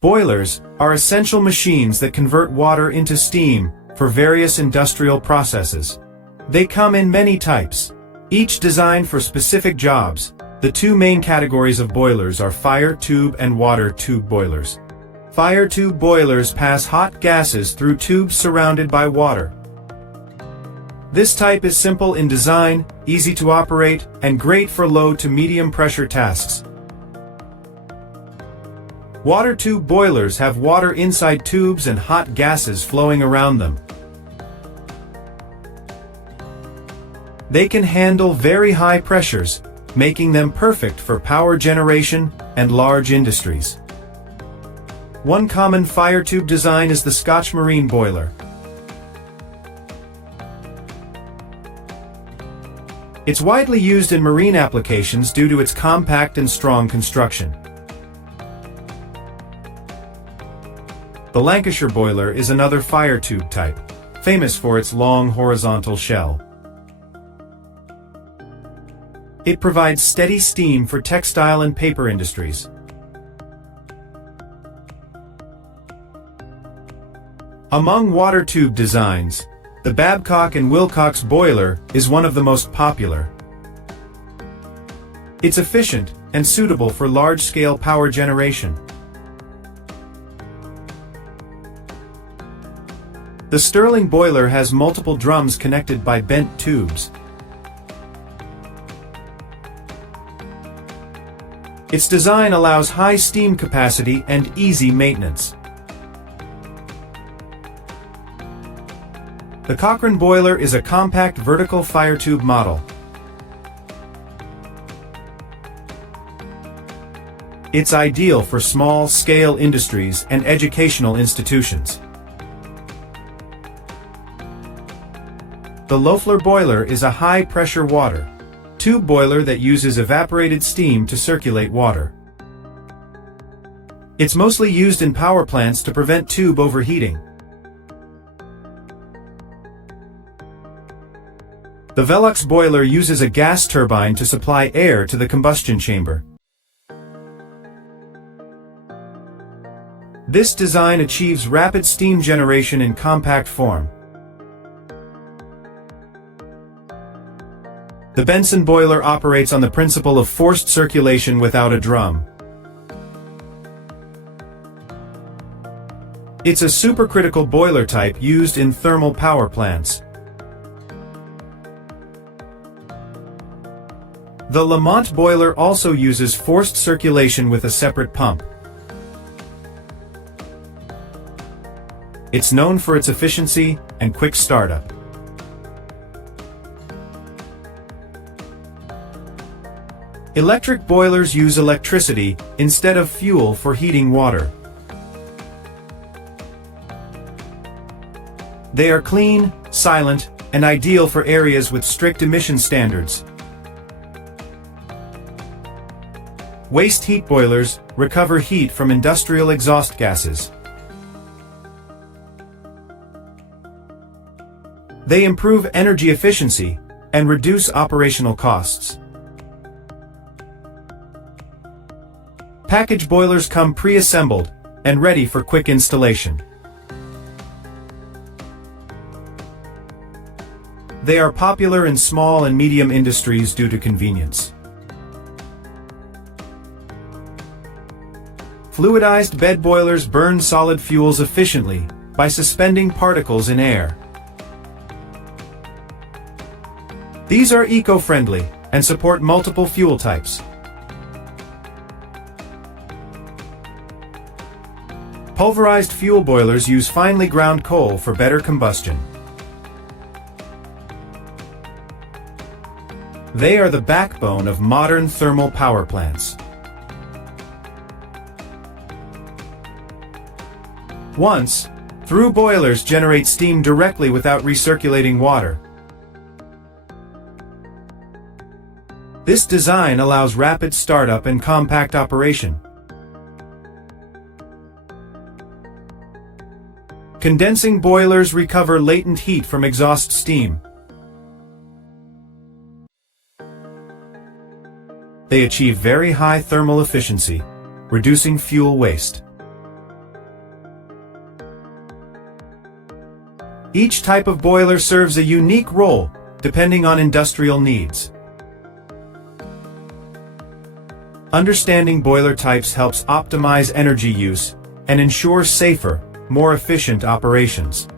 Boilers are essential machines that convert water into steam for various industrial processes. They come in many types, each designed for specific jobs. The two main categories of boilers are fire tube and water tube boilers. Fire tube boilers pass hot gases through tubes surrounded by water. This type is simple in design, easy to operate, and great for low to medium pressure tasks. Water tube boilers have water inside tubes and hot gases flowing around them. They can handle very high pressures, making them perfect for power generation and large industries. One common fire tube design is the Scotch Marine boiler. It's widely used in marine applications due to its compact and strong construction. The Lancashire boiler is another fire tube type, famous for its long horizontal shell. It provides steady steam for textile and paper industries. Among water tube designs, the Babcock and Wilcox boiler is one of the most popular. It's efficient and suitable for large-scale power generation. The Stirling boiler has multiple drums connected by bent tubes. Its design allows high steam capacity and easy maintenance. The Cochrane boiler is a compact vertical fire tube model. It's ideal for small-scale industries and educational institutions. The Loeffler boiler is a high-pressure water tube boiler that uses evaporated steam to circulate water. It's mostly used in power plants to prevent tube overheating. The Velux boiler uses a gas turbine to supply air to the combustion chamber. This design achieves rapid steam generation in compact form. The Benson boiler operates on the principle of forced circulation without a drum. It's a supercritical boiler type used in thermal power plants. The Lamont boiler also uses forced circulation with a separate pump. It's known for its efficiency and quick startup. Electric boilers use electricity instead of fuel for heating water. They are clean, silent, and ideal for areas with strict emission standards. Waste heat boilers recover heat from industrial exhaust gases. They improve energy efficiency and reduce operational costs. Package boilers come pre-assembled and ready for quick installation. They are popular in small and medium industries due to convenience. Fluidized bed boilers burn solid fuels efficiently by suspending particles in air. These are eco-friendly and support multiple fuel types. Pulverized fuel boilers use finely ground coal for better combustion. They are the backbone of modern thermal power plants. Once, through boilers generate steam directly without recirculating water. This design allows rapid startup and compact operation. Condensing boilers recover latent heat from exhaust steam. They achieve very high thermal efficiency, reducing fuel waste. Each type of boiler serves a unique role, depending on industrial needs. Understanding boiler types helps optimize energy use and ensures safer, more efficient operations.